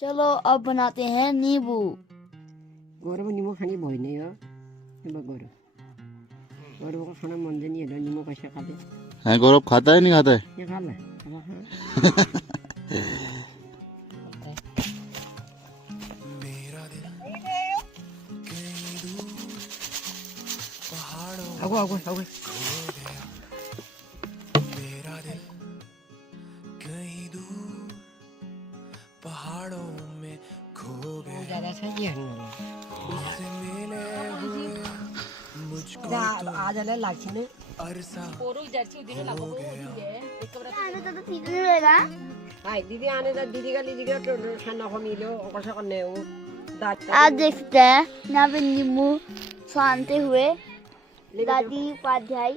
चलो अब बनाते हैं नींबू। गौरव नींबू खानी भय नहीं हो गौरव गौरव को खाना मन नहीं है नींबू कैसे खाते हैं? गौरव खाता है नहीं खाता है? ये खा ले आगो आगो आगो पहाड़ों में खो गया ज्यादा सही है उससे मिले हुए मुझको आज ले लागছি ने अरसा हाय दीदी आने दा दीदी का खाना को मिलो और कैसे करने हो आप देख सकते हैं यहाँ पे नींबू छानते हुए दादी उपाध्याय